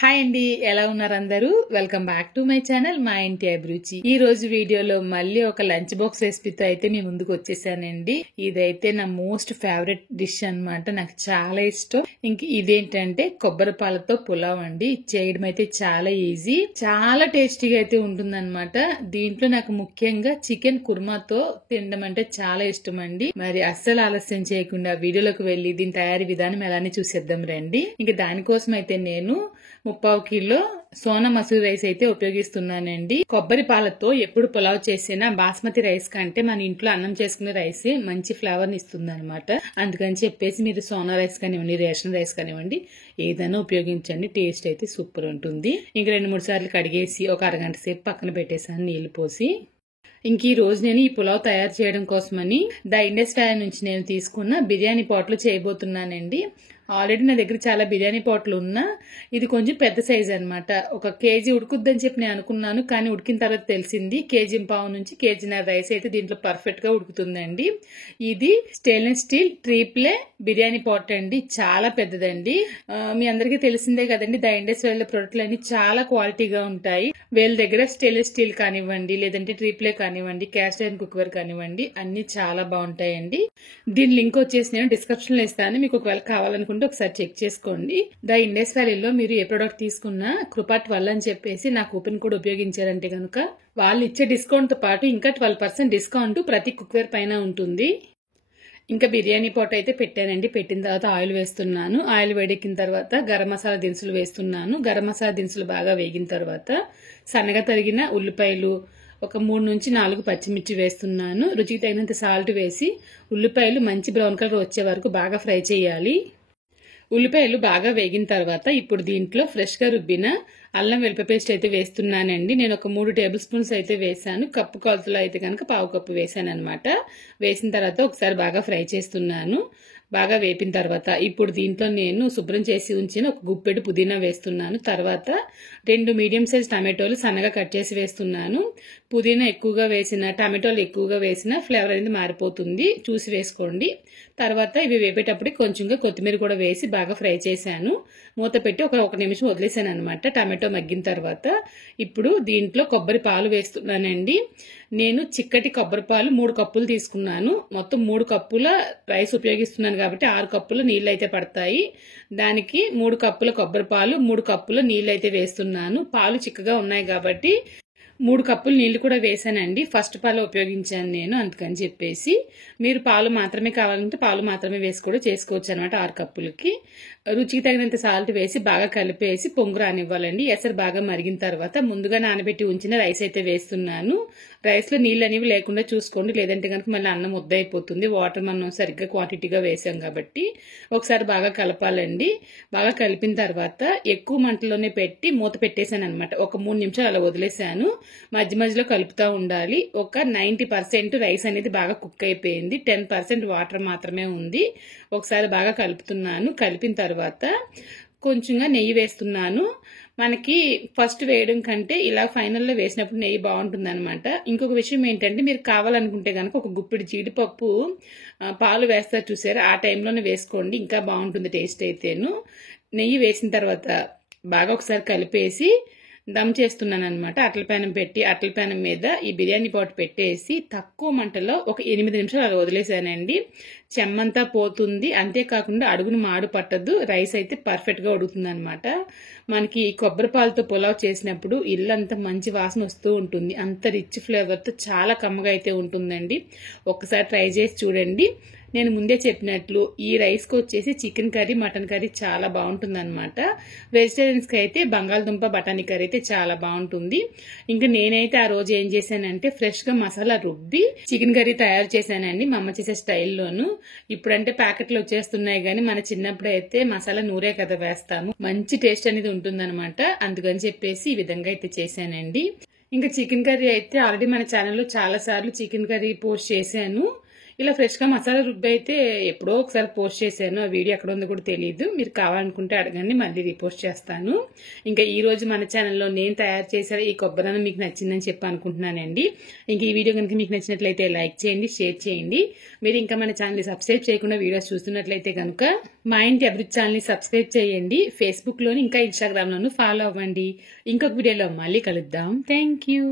Hi అండి, ఎలా ఉన్నారు అందరూ? Welcome back to my channel మా ఇంటి అభిరుచి. ఈ రోజు వీడియోలో మళ్ళీ ఒక లంచ్ బాక్స్ రెసిపీతో అయితే మీ ముందుకు వచ్చేసానండి. ఇదైతే నా మోస్ట్ ఫేవరెట్ డిష్ అన్నమాట. నాకు చాలా ఇష్టం. ఇంక ఇదేంటంటే కొబ్బరి పాలతో పులావ్ అండి. చేయడం అయితే చాలా ఈజీ, చాలా టేస్టీగా అయితే ఉంటుందన్నమాట. దీంట్లో నాకు ముఖ్యంగా చికెన్ కుర్మాతో తినడం అంటే చాలా ఇష్టం అండి. మరి అస్సలు ఆలస్యం చేయకుండా వీడియోలోకి వెళ్లి దీని తయారీ విధానం ఎలానే చూసేద్దాం రండి. ఇంక దానికోసం అయితే నేను 30 కిలో సోనా మసూర్ రైస్ అయితే ఉపయోగిస్తున్నానండి. కొబ్బరి పాలతో ఎప్పుడు పులావ్ చేసినా బాస్మతి రైస్ కంటే మన ఇంట్లో అన్నం చేసుకునే రైస్ మంచి ఫ్లేవర్ ని ఇస్తుంది అనమాట. అందుకని చెప్పేసి మీరు సోనా రైస్ కానివ్వండి, రేషన్ రైస్ కానివ్వండి, ఏదైనా ఉపయోగించండి. టేస్ట్ అయితే సూపర్ ఉంటుంది. ఇంక 2-3 సార్లు కడిగేసి ఒక అరగంట సేపు పక్కన పెట్టేసాను నీళ్లు పోసి. ఇంక ఈ రోజు నేను ఈ పులావ్ తయారు చేయడం కోసమని ద ఇండస్ వ్యాలీ నుంచి నేను తీసుకున్న బిర్యానీ పాట్లు చేయబోతున్నానండి. ఆల్రెడీ నా దగ్గర చాలా బిర్యానీ పాట్లు ఉన్నా ఇది కొంచెం పెద్ద సైజ్ అనమాట. 1 కేజీ ఉడుకుద్దని చెప్పి నేను అనుకున్నాను, కానీ ఉడికిన తర్వాత తెలిసింది 1.5 కేజీ నుంచి 1.5 కేజీ రైస్ అయితే దీంట్లో పర్ఫెక్ట్ గా ఉడుకుతుందండి. ఇది stainless steel triply biryani pot అండి, చాలా పెద్దదండి. మీ అందరికీ తెలిసిందే కదండి, ద ఇండస్ వ్యాలీ ప్రొడక్ట్లు అన్ని చాలా క్వాలిటీగా ఉంటాయి. వీళ్ళ దగ్గర స్టెయిన్లెస్ స్టీల్ కానివ్వండి, లేదంటే ట్రిప్లే కానివ్వండి, క్యాస్ట్ ఐరన్ కుక్వేర్ కానివ్వండి, అన్ని చాలా బాగుంటాయండి. దీని లింక్ వచ్చేసి నేను డిస్క్రిప్షన్ లో ఇస్తాను. మీకు ఒకవేళ కావాలనుకుంటే ఒకసారి చెక్ చేసుకోండి. ద ఇండస్ వ్యాలీలో మీరు ఏ ప్రొడక్ట్ తీసుకున్నా కృపా 12 అని చెప్పేసి నా కూపన్ కోడ్ ఉపయోగించారంటే కనుక వాళ్ళు ఇచ్చే డిస్కౌంట్ తో పాటు ఇంకా 12% డిస్కౌంట్ ప్రతి కుక్వేర్ పైన ఉంటుంది. ఇంకా బిర్యానీ పాట్ అయితే పెట్టానండి. పెట్టిన తర్వాత ఆయిల్ వేస్తున్నాను. ఆయిల్ వేడెక్కిన తర్వాత గరం మసాలా దినుసులు వేస్తున్నాను. గరం మసాలా దినుసులు బాగా వేగిన తర్వాత సన్నగా తరిగిన ఉల్లిపాయలు, ఒక 3-4 పచ్చిమిర్చి వేస్తున్నాను. రుచికి తగినంత సాల్ట్ వేసి ఉల్లిపాయలు మంచి బ్రౌన్ కలర్ వచ్చే వరకు బాగా ఫ్రై చేయాలి. ఉల్లిపాయలు బాగా వేగిన తర్వాత ఇప్పుడు దీంట్లో ఫ్రెష్ గా రుబ్బిన అల్లం వెల్లుల్లి పేస్ట్ అయితే వేస్తున్నానండి. నేను ఒక 3 టేబుల్ స్పూన్స్ అయితే వేసాను. కప్పు కొలతలో అయితే కనుక 1/2 కప్పు వేసాను అనమాట. వేసిన తర్వాత ఒకసారి బాగా ఫ్రై చేస్తున్నాను. బాగా వేపిన తర్వాత ఇప్పుడు దీంట్లో నేను శుభ్రం చేసి ఉంచిన ఒక గుప్పెడు పుదీనా వేస్తున్నాను. తర్వాత 2 మీడియం సైజ్ టమాటోలు సన్నగా కట్ చేసి వేస్తున్నాను. పుదీనా ఎక్కువగా వేసిన, టమాటోలు ఎక్కువగా వేసిన ఫ్లేవర్ అనేది మారిపోతుంది, చూసి వేసుకోండి. తర్వాత ఇవి వేపేటప్పుడు కొంచెంగా కొత్తిమీర కూడా వేసి బాగా ఫ్రై చేశాను. మూత పెట్టి ఒక నిమిషం వదిలేసాను అనమాట. టమాటో మగ్గిన తర్వాత ఇప్పుడు దీంట్లో కొబ్బరి పాలు వేస్తున్నానండి. నేను చిక్కటి కొబ్బరి పాలు 3 కప్పులు తీసుకున్నాను. మొత్తం 3 కప్పుల రైస్ ఉపయోగిస్తున్నాను కాబట్టి 6 కప్పులు నీళ్ళు అయితే పడతాయి. దానికి 3 కప్పుల కొబ్బరి పాలు, 3 కప్పుల నీళ్ళు అయితే వేస్తున్నాను. పాలు చిక్కగా ఉన్నాయి కాబట్టి 3 కప్పులు నీళ్లు కూడా వేసానండి. ఫస్ట్ పాలు ఉపయోగించాను నేను, అందుకని చెప్పేసి మీరు పాలు మాత్రమే కావాలంటే పాలు మాత్రమే వేసి కూడా చేసుకోవచ్చు అనమాట. 6 కప్పులకి రుచికి తగినంత సాల్ట్ వేసి బాగా కలిపేసి పొంగు రానివ్వాలండి. ఎసరు బాగా మరిగిన తర్వాత ముందుగా నానబెట్టి ఉంచిన రైస్ అయితే వేస్తున్నాను. రైస్ లో నీళ్ళు అనేవి లేకుండా చూసుకోండి, లేదంటే కనుక మళ్ళీ అన్నం ముద్ద అయిపోతుంది. వాటర్ మనం సరిగ్గా క్వాంటిటీగా వేసాం కాబట్టి ఒకసారి బాగా కలపాలండి. బాగా కలిపిన తర్వాత ఎక్కువ మంటలోనే పెట్టి మూత పెట్టేశాను అనమాట. ఒక 3 నిమిషాలు అలా వదిలేశాను. మధ్య మధ్యలో కలుపుతూ ఉండాలి. ఒక 90% రైస్ అనేది బాగా కుక్ అయిపోయింది. 10% వాటర్ మాత్రమే ఉంది. ఒకసారి బాగా కలుపుతున్నాను. కలిపిన తర్వాత కొంచెంగా నెయ్యి వేస్తున్నాను. మనకి ఫస్ట్ వేయడం కంటే ఇలా ఫైనల్లో వేసినప్పుడు నెయ్యి బాగుంటుంది అనమాట. ఇంకొక విషయం ఏంటంటే, మీరు కావాలనుకుంటే కనుక ఒక గుప్పిడి జీడిపప్పు పాలు వేస్తారు చూసారా, ఆ టైంలోనే వేసుకోండి, ఇంకా బాగుంటుంది టేస్ట్ అయితేను. నెయ్యి వేసిన తర్వాత బాగా ఒకసారి కలిపేసి దమ్ చేస్తున్నాను అనమాట. అట్ల పేనం పెట్టి అట్ల పేనం మీద ఈ బిర్యానీ పాట్ పెట్టేసి తక్కువ మంటలో ఒక 8 నిమిషాలు అలా వదిలేసానండి. చెమ్మంతా పోతుంది, అంతేకాకుండా అడుగును మాడు పట్టదు, రైస్ అయితే పర్ఫెక్ట్ గా ఉడుకుతుంది అనమాట. మనకి కొబ్బరి పాలతో పులావ్ చేసినప్పుడు ఇల్లంతా మంచి వాసన వస్తూ ఉంటుంది. అంత రిచ్ ఫ్లేవర్ తో చాలా కమ్మగా అయితే ఉంటుందండి. ఒక్కసారి ట్రై చేసి చూడండి. నేను ముందే చెప్పినట్లు ఈ రైస్ కి వచ్చేసి చికెన్ కర్రీ, మటన్ కర్రీ చాలా బాగుంటుంది అనమాట. వెజిటేరియన్స్ కి అయితే బంగాళదుంప బఠానీ కర్రీ అయితే చాలా బాగుంటుంది. ఇంకా నేనైతే ఆ రోజు ఏం చేశానంటే ఫ్రెష్ గా మసాలా రుబ్బి చికెన్ కర్రీ తయారు చేశానండి, మా అమ్మ చేసే స్టైల్లోను. ఇప్పుడంటే ప్యాకెట్లు వచ్చేస్తున్నాయి, కానీ మన చిన్నప్పుడు అయితే మసాలా నూరే కదా వేస్తాము, మంచి టేస్ట్ అనేది ఉంటుందన్నమాట. అందుకని చెప్పేసి ఈ విధంగా అయితే చేశానండి. ఇంకా చికెన్ కర్రీ అయితే ఆల్రెడీ మన ఛానల్లో చాలా సార్లు చికెన్ కర్రీ పోస్ట్ చేశాను. ఇలా ఫ్రెష్గా మసాలా రుబ్బి అయితే ఎప్పుడో ఒకసారి పోస్ట్ చేశాను. ఆ వీడియో ఎక్కడ ఉందో కూడా తెలియదు. మీరు కావాలనుకుంటే అడగండి, మళ్ళీ రీపోస్ట్ చేస్తాను. ఇంకా ఈ రోజు మన ఛానల్లో నేను తయారు చేసే ఈ కొబ్బరన్నం మీకు నచ్చిందని చెప్పి అనుకుంటున్నానండి. ఇంక ఈ వీడియో కనుక మీకు నచ్చినట్లయితే లైక్ చేయండి, షేర్ చేయండి. మీరు ఇంకా మన ఛానల్ని సబ్స్క్రైబ్ చేయకుండా వీడియోస్ చూస్తున్నట్లయితే కనుక మా ఇంటి అభిరుచి ఛానల్ని సబ్స్క్రైబ్ చేయండి. ఫేస్బుక్లోని ఇంకా ఇన్స్టాగ్రామ్లోనూ ఫాలో అవ్వండి. ఇంకొక వీడియోలో మళ్ళీ కలుద్దాం. Thank you.